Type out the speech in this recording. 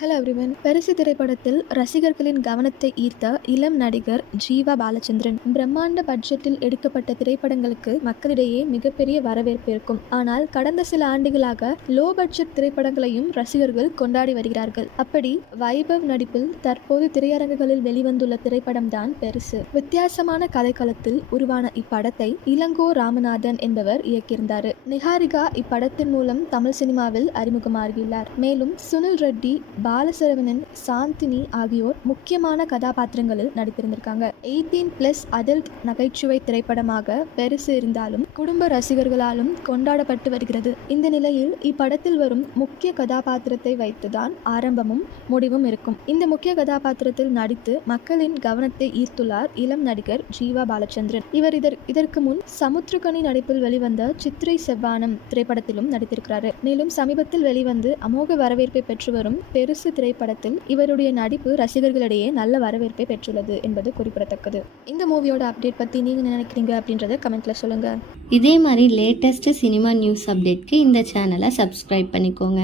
Hello everyone. பெருசு திரைப்படத்தில் ரசிகர்களின் கவனத்தை ஈர்த்த இளம் நடிகர் ஜீவா பாலச்சந்திரன். பிரம்மாண்ட பட்ஜெட்டில் எடுக்கப்பட்ட திரைப்படங்களுக்கு மக்களிடையே மிகப்பெரிய வரவேற்பு இருக்கும். ஆனால் கடந்த சில ஆண்டுகளாக லோ பட்ஜெட் திரைப்படங்களையும் ரசிகர்கள் கொண்டாடி வருகிறார்கள். அப்படி வைபவ் நடிப்பில் தற்போது திரையரங்குகளில் வெளிவந்துள்ள திரைப்படம் தான் பெருசு. வித்தியாசமான கதைக்களத்தில் உருவான இப்படத்தை இளங்கோ ராமநாதன் என்பவர் இயக்கியிருந்தார். நிஹாரிகா இப்படத்தின் மூலம் தமிழ் சினிமாவில் அறிமுகமாகியுள்ளார். மேலும் சுனில் ரெட்டி, பாலசரவணன், சாந்தினி ஆகியோர் முக்கியமான கதாபாத்திரங்களில் நடித்திருந்திருக்காங்க. 18+ அடல்ட் நகைச்சுவை திரைப்படமாக பெருசு இருந்தாலும் குடும்ப ரசிகர்களாலும் கொண்டாடப்பட்டு வருகிறது. இந்த நிலையில் இப்படத்தில் வரும் முக்கிய கதாபாத்திரத்தை வைத்துதான் ஆரம்பமும் முடிவும் இருக்கும். இந்த முக்கிய கதாபாத்திரத்தில் நடித்து மக்களின் கவனத்தை ஈர்த்துள்ளார் இளம் நடிகர் ஜீவா பாலச்சந்திரன். இவர் இதற்கு முன் சமுத்திரக்கனி நடிப்பில் வெளிவந்த சித்திரை செவ்வானம் திரைப்படத்திலும் நடித்திருக்கிறார். மேலும் சமீபத்தில் வெளிவந்து அமோக வரவேற்பை பெற்று வரும் பெருசு திரைப்படத்தில் இவருடைய நடிப்பு ரசிகர்களிடையே நல்ல வரவேற்பை பெற்றுள்ளது என்பது குறிப்பிடத்தக்கது. இந்த மூவியோட அப்டேட் பத்தி நீங்க நினைக்கிறீங்க அப்படின்றத கமெண்ட்ல சொல்லுங்க. இதே மாதிரி லேட்டஸ்ட் சினிமா நியூஸ் அப்டேட்க்கு இந்த சேனலை சப்ஸ்கிரைப் பண்ணிக்கோங்க.